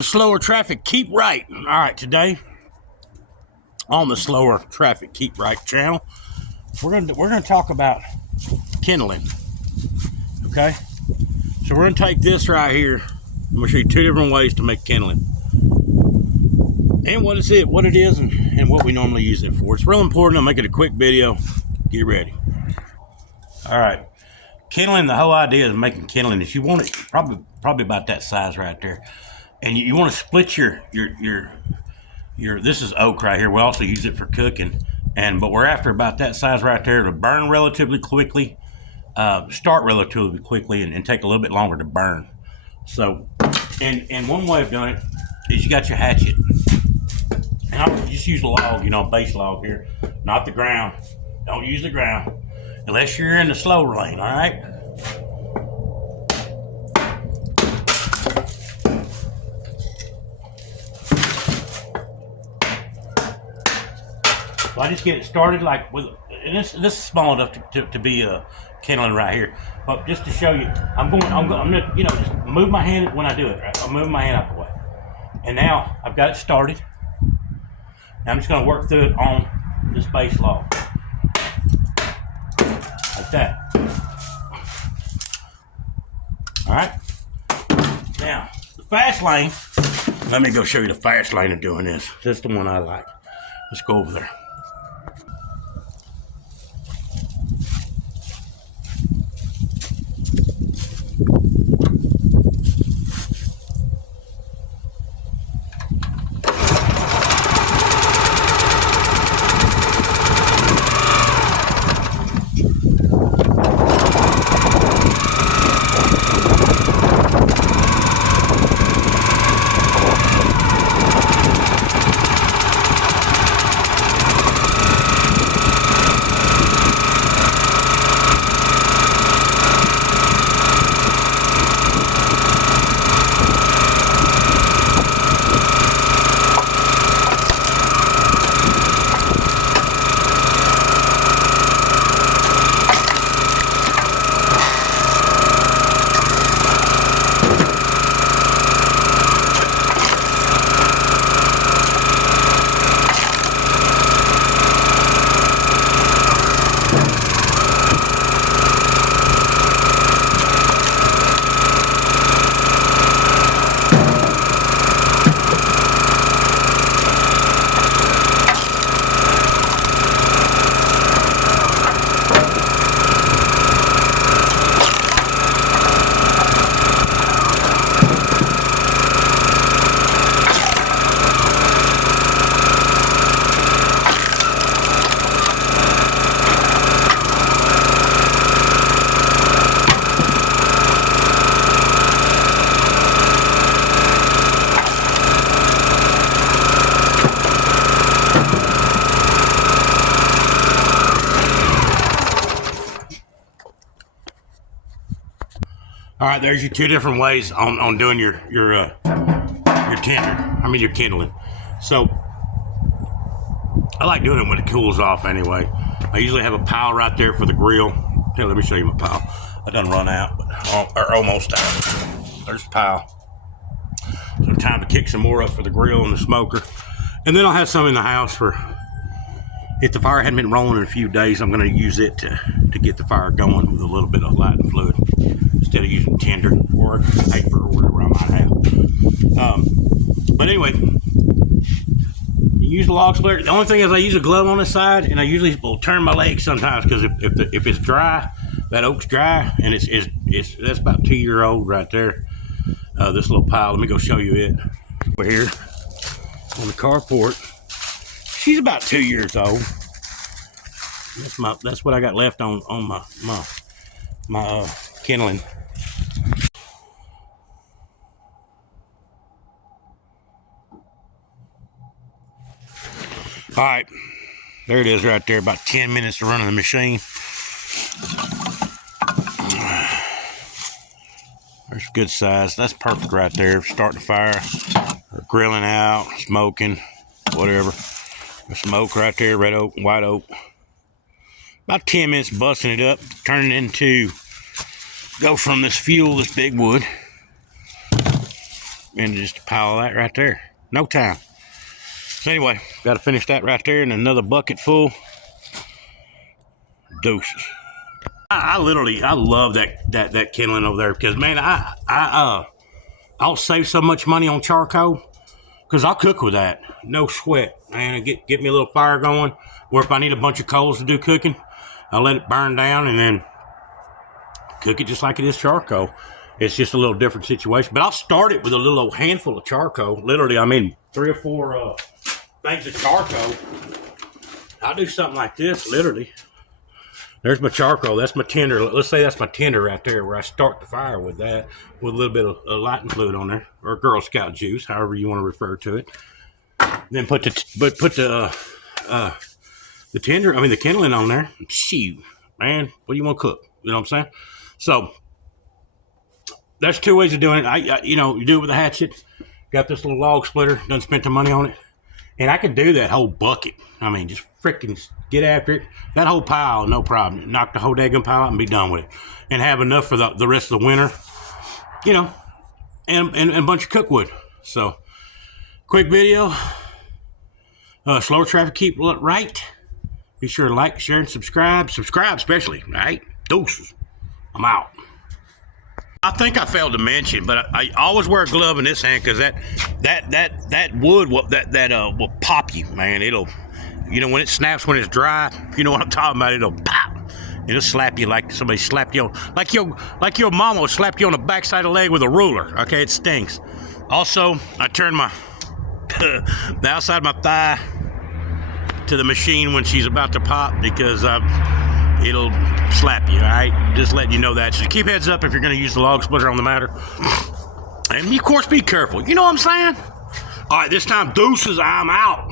Slower traffic, keep right. All right, today on the Slower Traffic Keep Right channel, we're gonna talk about kindling. Okay, so we're gonna take this right here. I'm gonna show you two different ways to make kindling, and what it is, and what we normally use it for. It's real important. I'll make it a quick video. Get ready. All right, kindling. The whole idea of making kindling is you want it probably about that size right there, and you want to split your this is oak right here. We also use it for cooking, but we're after about that size right there to burn relatively quickly, start relatively quickly, and take a little bit longer to burn. So, and one way of doing it is you got your hatchet, and I just use a log, a base log here, not the ground. Don't use the ground unless you're in the slow lane. All right. So I just get it started like with, and this is small enough to be kindling right here. But just to show you, I'm gonna just move my hand when I do it. Right? I'm moving my hand out the way, and now I've got it started. Now I'm just gonna work through it on this base log, like that. All right. Now the fast lane. Let me go show you the fast lane of doing this. This is the one I like. Let's go over there. All right, there's your two different ways on doing your kindling. So I like doing it when it cools off anyway. I usually have a pile right there for the grill. Here, let me show you my pile. I done run out, or almost out. There's the pile. So time to kick some more up for the grill and the smoker. And then I'll have some in the house for, if the fire hadn't been rolling in a few days, I'm going to use it to get the fire going with a little bit of lighting fluid instead of using tinder or paper or whatever I might have. But anyway, you use the log splitter. The only thing is I use a glove on the side, and I usually will turn my legs sometimes because if it's dry, that oak's dry, and it's that's about 2-year-old right there. This little pile. Let me go show you it. Over here on the carport. She's about 2 years old. That's what I got left on my kindling. All right, there it is right there. About 10 minutes to running the machine. There's good size. That's perfect right there. Starting the fire, or grilling out, smoking, whatever. The smoke right there, red oak, white oak. About 10 minutes busting it up, turning it into, go from this fuel, this big wood, And just a pile of that right there. No time. So anyway, got to finish that right there, and another bucket full. Deuces. I love that kindling over there, because man, I'll save so much money on charcoal, because I'll cook with that, no sweat, man. Get me a little fire going, or if I need a bunch of coals to do cooking, I'll let it burn down and then cook it just like it is charcoal. It's just a little different situation, but I'll start it with a little old handful of charcoal. Literally, I mean 3 or 4 things of charcoal. I'll do something like this, literally. There's my charcoal. That's my tinder. Let's say that's my tinder right there, where I start the fire with that, with a little bit of lighting fluid on there, or Girl Scout juice, however you want to refer to it. Then put the tinder, I mean the kindling on there. Shoot, man, what do you want to cook? You know what I'm saying? So that's 2 ways of doing it. You do it with a hatchet. Got this little log splitter. Done spent the money on it, and I could do that whole bucket. I mean, just freaking get after it. That whole pile, no problem. Knock the whole daggum pile out and be done with it, and have enough for the rest of the winter. And a bunch of cookwood. So, quick video. Slower traffic, keep right. Be sure to like, share, and subscribe. Subscribe especially, right? Deuces. I'm out. I think I failed to mention, but I always wear a glove in this hand, because that wood will pop you, man. It'll, when it snaps, when it's dry, you know what I'm talking about. It'll pop. It'll slap you like somebody slapped you on, like your mama slapped you on the backside of the leg with a ruler. Okay, it stinks. Also, I turn my the outside of my thigh to the machine when she's about to pop, because it'll slap you, all right? Just letting you know that. So keep heads up if you're going to use the log splitter on the matter. And, of course, be careful. You know what I'm saying? All right, this time, deuces, I'm out.